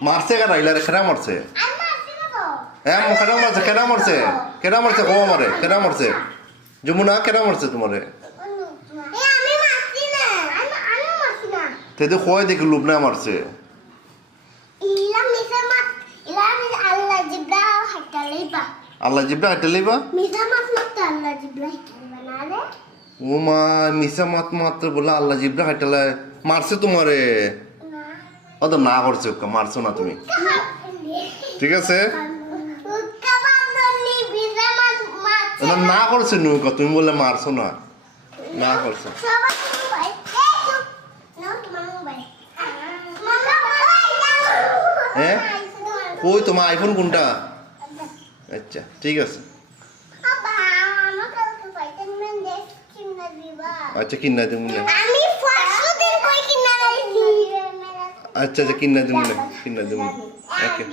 মারছে কারা ইলারে কেডা মারছে হ্যাঁ কেডা মারছে কো মারে কেডা মারছে যমুনা কেডা মারছে তোমারে তে তো কয় দেখি লুবনা মারছে আল্লাহ জিব্রা হাঁটতে লইবা ও মা মিসা মাত মাত্র বলে আল্লাহ জিব্রা হাঁটতে মারছে তোমারে ও তো না করছে মারছো না তুমি ঠিক আছে না করছে নৌকা তুমি বললে মারছো না না করছো হ্যাঁ ওই তোমার আইফোন কোনটা আচ্ছা ঠিক আছে আচ্ছা কিনা দিব আচ্ছা কিনা দিব ওকে